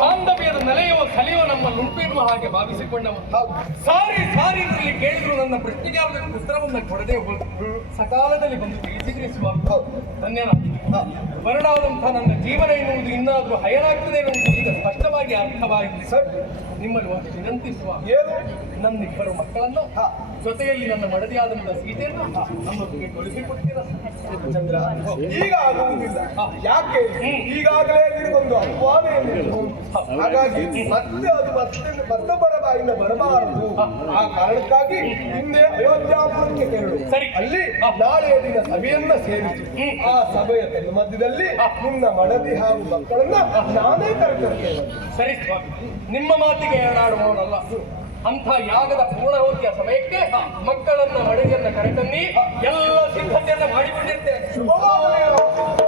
ಬಾಂಧವ್ಯದ ನೆಲೆಯೋ ಸಲೆಯೋ ನಮ್ಮನ್ನು ಉಂಟೆನ್ನುವ ಹಾಗೆ ಭಾವಿಸಿಕೊಂಡವ. ಸಾರಿ ಸಾರಿ ಇದರಲ್ಲಿ ಕೇಳಿದ್ರು ನನ್ನ ಪ್ರಶ್ನೆಗೆ ಯಾವುದೇ ಉತ್ತರವನ್ನು ಕೊಡದೆ ಹೋದ್ರು. ಸಕಾಲದಲ್ಲಿ ಬಂದು ತಿಳಿಸಿದ್ರೆ ಸ್ವಾಮಿ ಧನ್ಯನಾಗಿ. ಮರಣವಾದಂತಹ ನನ್ನ ಜೀವನ ಎನ್ನುವುದು ಇನ್ನಾದರೂ ಹಯನಾಗ್ತದೆ ಎನ್ನುವುದು ಈಗ ಸ್ಪಷ್ಟವಾಗಿ ಅರ್ಥವಾಗಿದೆ. ಸರ್ ನಿಮ್ಮಲ್ಲಿ ಒಂದು ವಿನಂತಿ ಸ್ವಾಮಿ. ನನ್ನಿಬ್ಬರು ಮಕ್ಕಳನ್ನು ಜೊತೆಯಲ್ಲಿ ನನ್ನ ಮಡದಿಯಾದಂತಹ ಸೀತೆಯನ್ನು ನಮ್ಮೊಟ್ಟಿಗೆ ಕಳುಹಿಸಿಕೊಡ್ತೀರಾ ಚಂದ್ರ? ಈಗ ಆಗುವುದಿಲ್ಲ. ಯಾಕೆ? ಈಗಾಗಲೇ ನಿನಗೊಂದು ಅಪವಾದ ಏನಿತ್ತು. ಹಾಗಾಗಿ ಮತ್ತೆ ಅದು ಮತ್ತೊಬ್ಬರ ಬಾಯಿಂದ ಬರಬಾರದು. ಆ ಕಾರಣಕ್ಕಾಗಿ ಹಿಂದೆ ಅಯೋಧ್ಯಾಪುರಕ್ಕೆ ತೆರಳು. ಸರಿ. ಅಲ್ಲಿ ನಾಳೆಯ ದಿನ ಸಭೆಯನ್ನ ಸೇರಿಸಿ ಆ ಸಭೆಯ ಮಧ್ಯದಲ್ಲಿ ನಿನ್ನ ಮಡದಿ ಹಾಗೂ ಮಕ್ಕಳನ್ನ ನಾನೇ ಕರೆತರ್ತೇನೆ. ಸರಿ ಸ್ವಾಮಿ, ನಿಮ್ಮ ಮಾತಿಗೆ ಏನಾಡುವವನಲ್ಲ. ಅಂಥ ಯಾಗದ ಪೂರ್ಣಾಹುತಿಯ ಸಮಯಕ್ಕೆ ಮಕ್ಕಳನ್ನ ಮಡದಿಯನ್ನ ಕರೆತನ್ನಿ ಎಲ್ಲ ಸಿದ್ಧತೆಯನ್ನ ಮಾಡಿಕೊಂಡಿರ್ತೇನೆ. ಶುಭವಾಗಲಿ.